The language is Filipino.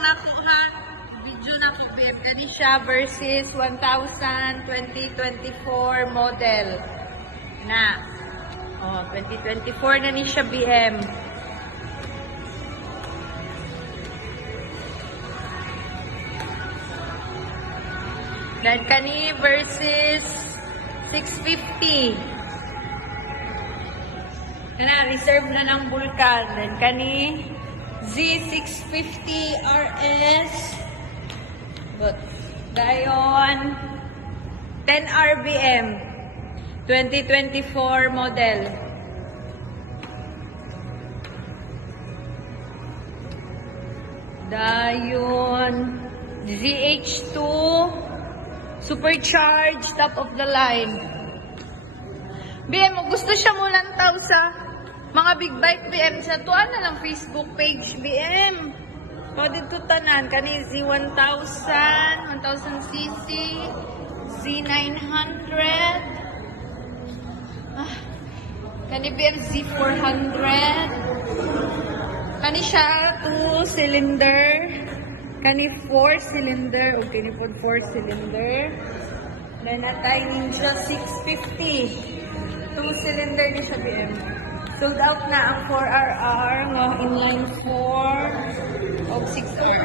nakuha video na ko babe kani siya versus 1000 2024 model na. Oh, 2024 na ni siya BM. Dan kani versus 650. Kana reserve na ng Vulcan. Dan kani Z650 RS. But dayon 10 RBM 2024 model. Dayon ZH2 supercharged top of the line. BM, gusto siya mo lang tao sa mga big bike BM sa tuan na lang Facebook page BM. Pwede to tanan kani Z1000, 1000cc, Z900. Kani BM Z400. Kani siya 2-cylinder. Kani 4-cylinder. Okay, ni 4-cylinder. Then atay Ninja 650. 2-cylinder ni siya BM. Sold out na ang 4RR, inline 4 of 6R.